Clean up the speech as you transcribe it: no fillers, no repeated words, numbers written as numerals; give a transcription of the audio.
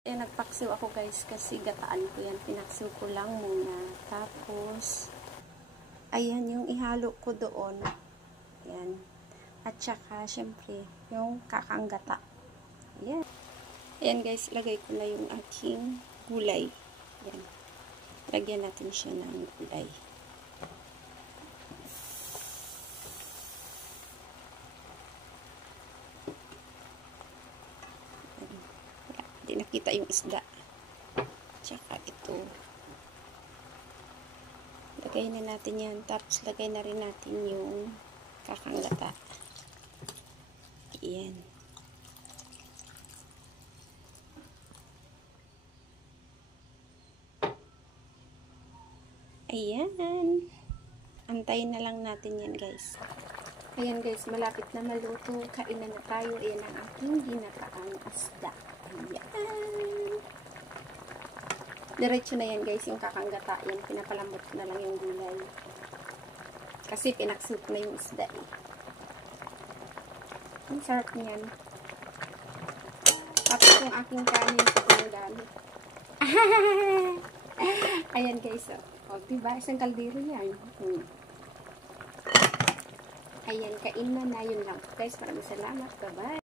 Nagpaksiw ako guys kasi gataan ko yan. Pinaksiw ko lang muna. Tapos, ayan yung ihalo ko doon. Ayan. At saka, syempre, yung kakanggata. Ayan. Ayan guys, lagay ko na yung aking gulay. Ayan. Lagyan natin siya ng gulay. Hindi nakita yung isda. Tsaka ito. Lagay na natin yan. Tapos lagay na rin natin yung kakanggata. Ayan. Ayan. Antayin na lang natin yan guys. Ayan guys, malapit na maluto. Kainan na tayo. Ayan ang aking ginataang isda. Ayan. Diretso na yan guys, yung kakanggata. Yan, pinapalambot na lang yung gulay. Kasi pinaksip na yung isda eh. Ang sarap niyan. Tapos yung aking kanin sa pangdaan. Ayan guys, oh. Diba? Isang kaldero yan. Ayan, kain na. Yun lang. Guys, maraming salamat. Bye-bye.